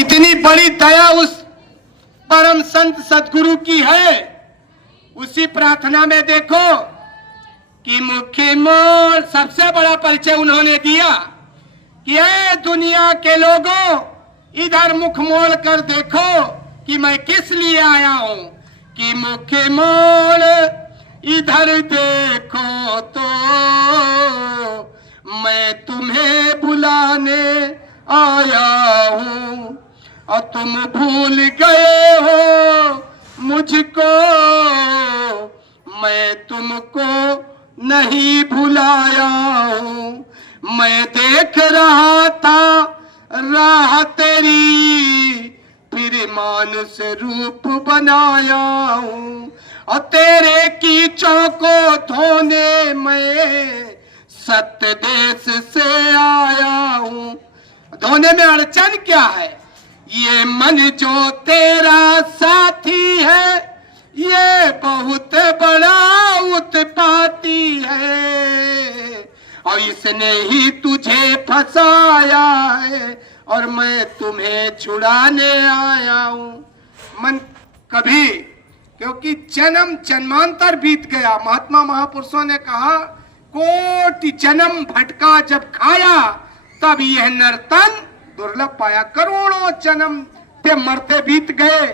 इतनी बड़ी दया उस परम संत सदगुरु की है। उसी प्रार्थना में देखो कि मुख्य मोल सबसे बड़ा परिचय उन्होंने दिया कि ऐ दुनिया के लोगों, इधर मुख मोल कर देखो कि मैं किस लिए आया हूं। कि मुख्य मोल इधर देखो तो मैं तुम्हें बुलाने आया हूं और तुम भूल गए हो मुझको, मैं तुमको नहीं भुलाया हूं। मैं देख रहा था राह तेरी, फिर मानुष रूप बनाया हूं और तेरे कीचों को धोने में सत्य देश से आया हूं। धोने में अड़चन क्या है? ये मन जो तेरा साथी है, ये बहुत बड़ा उत्पाती है और इसने ही तुझे फंसाया है और मैं तुम्हें छुड़ाने आया हूं। मन कभी, क्योंकि जन्म जन्मांतर बीत गया। महात्मा महापुरुषों ने कहा कोटि जन्म भटका जब खाया, तब यह नर्तन दुर्लभ पाया। करोड़ों जन्म थे मरते बीत गए।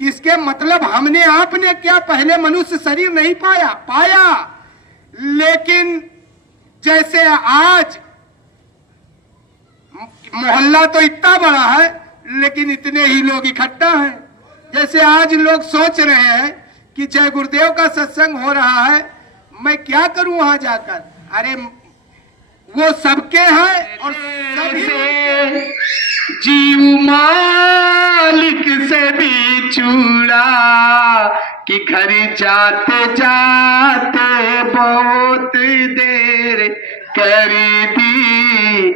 इसके मतलब हमने आपने क्या पहले मनुष्य शरीर नहीं पाया, लेकिन जैसे आज मोहल्ला तो इतना बड़ा है लेकिन इतने ही लोग इकट्ठा हैं। जैसे आज लोग सोच रहे हैं कि जय गुरुदेव का सत्संग हो रहा है, मैं क्या करूं वहां जाकर। अरे वो सबके हैं और सभी जीव मालिक से भी छुड़ा कि घर जाते जाते बहुत देर कर दी।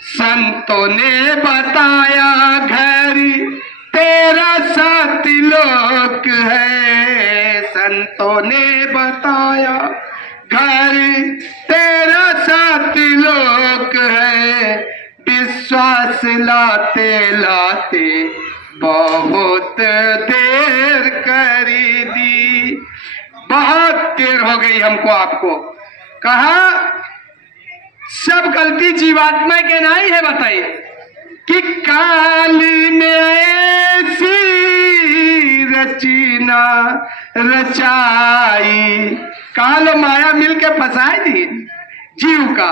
संतों ने बताया घर तेरा सतलोक है। संतों ने बताया घर तेरा सतलोक है। विश्वास लाते लाते बहुत देर कर दी। बहुत देर हो गई हमको आपको। कहा सब गलती जीवात्मा के नहीं है। बताइए कि काल ने ऐसी रचना रचाई, काल माया मिलके फंसाई दी जीव का।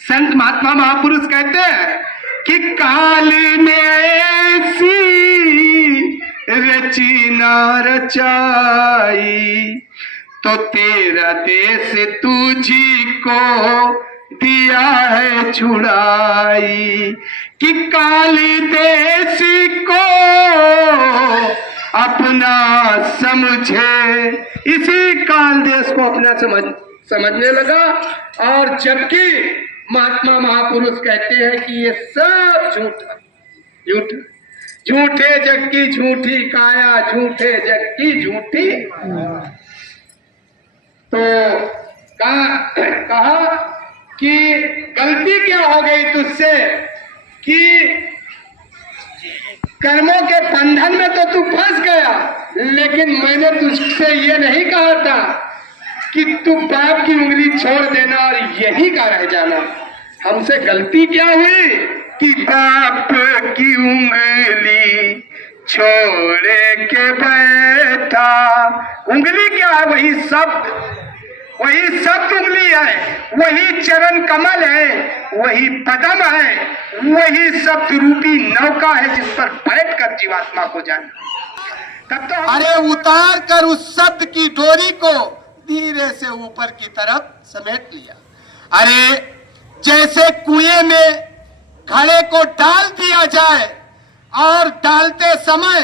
संत महात्मा महापुरुष कहते हैं कि काल ने ऐसी रचना रचाई तो तेरा देश तुझी को दिया है छुड़ाई। कि काली देश को अपना समझे, इसी काल देश को अपना समझने लगा। और जबकि महात्मा महापुरुष कहते हैं कि ये सब झूठा झूठे जग की झूठी काया, झूठे जग की झूठी। तो कहा कि गलती क्या हो गई तुझसे कि कर्मों के बंधन में तो तू फंस गया, लेकिन मैंने तुझसे ये नहीं कहा था कि तू बाप की उंगली छोड़ देना और यही का रह जाना। हमसे गलती क्या हुई कि बाप की उंगली छोड़े के बैठा। उंगली क्या है? वही शब्द उंगली है, वही चरण कमल है, वही पदम है, वही शब्द रूपी नौका है जिस पर बैठकर जीवात्मा को जाना। तब तो अरे उतार कर उस शब्द की डोरी को धीरे से ऊपर की तरफ समेट लिया। अरे जैसे कुएं में घड़े को डाल दिया जाए और डालते समय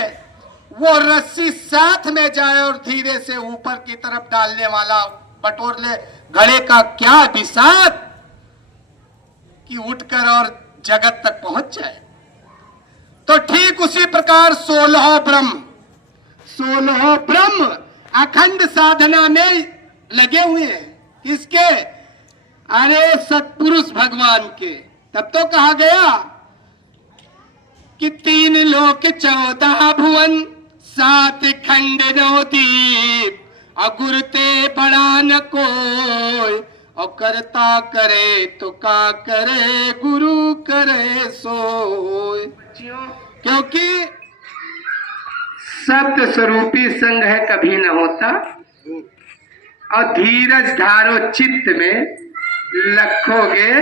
वो रस्सी साथ में जाए और धीरे से ऊपर की तरफ डालने वाला बटोर ले घड़े का क्या विसात कि उठकर और जगत तक पहुंच जाए। तो ठीक उसी प्रकार 16 ब्रह्म अखंड साधना में लगे हुए हैं। किसके? अरे सत्पुरुष भगवान के। तब तो कहा गया कि 3 लोक 14 भुवन 7 खंड 9 दीप, अगुरते बड़ा न कोई, और करता करे तो का करे, गुरु करे सोय। क्योंकि सत्य स्वरूपी संग है कभी न होता, और धीरज धारो चित्त में रखोगे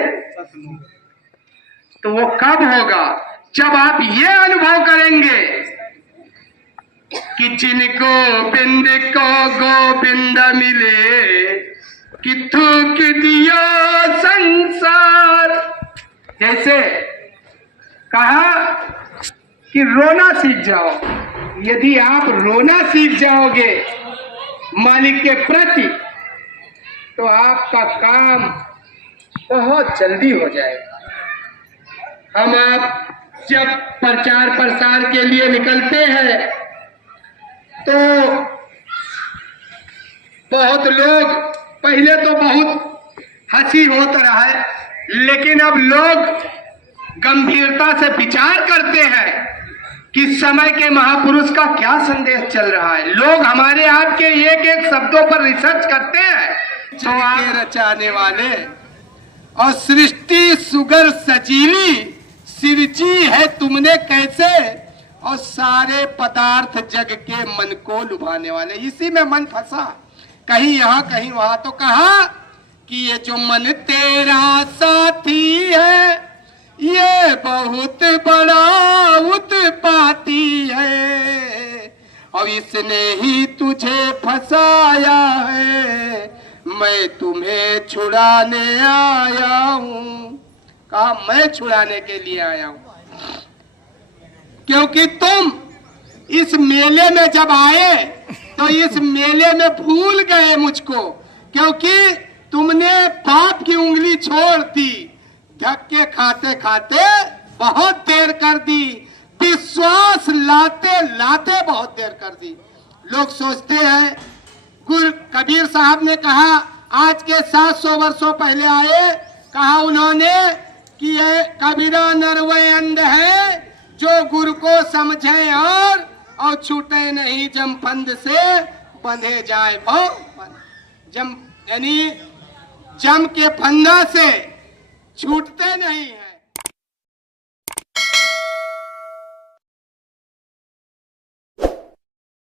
तो वो कब होगा, जब आप ये अनुभव करेंगे कि जिनको बिंद को गोविंद मिले, कि थूक दिया संसार। जैसे कहा कि रोना सीख जाओ, यदि आप रोना सीख जाओगे मालिक के प्रति, तो आपका काम बहुत जल्दी हो जाएगा। हम आप जब प्रचार प्रसार के लिए निकलते हैं तो बहुत लोग, पहले तो बहुत हंसी होता रहा है, लेकिन अब लोग गंभीरता से विचार करते हैं कि समय के महापुरुष का क्या संदेश चल रहा है। लोग हमारे आपके एक एक शब्दों पर रिसर्च करते हैं। जो आगे रचाने वाले और सृष्टि सुगर सजीली सिरजी है तुमने कैसे, और सारे पदार्थ जग के मन को लुभाने वाले, इसी में मन फंसा, कहीं यहाँ कहीं वहां। तो कहा कि ये जो मन तेरा साथी है, ये बहुत बड़ा उत्पाती है, और इसने ही तुझे फंसाया है, मैं तुम्हें छुड़ाने आया हूं। कहा मैं छुड़ाने के लिए आया हूं, क्योंकि तुम इस मेले में जब आए तो इस मेले में भूल गए मुझको, क्योंकि तुमने पाप की उंगली छोड़ दी, धक्के खाते खाते बहुत देर कर दी, विश्वास लाते लाते बहुत देर कर दी। लोग सोचते हैं, गुरु कबीर साहब ने कहा, आज के 700 वर्षों पहले आए, कहा उन्होंने कि ये कबीरा नरवे अंध है, जो गुरु को समझे और छूटे नहीं जम फंद से, बंधे जाए भाव जम, यानी जम के फंदा से छूटते नहीं है।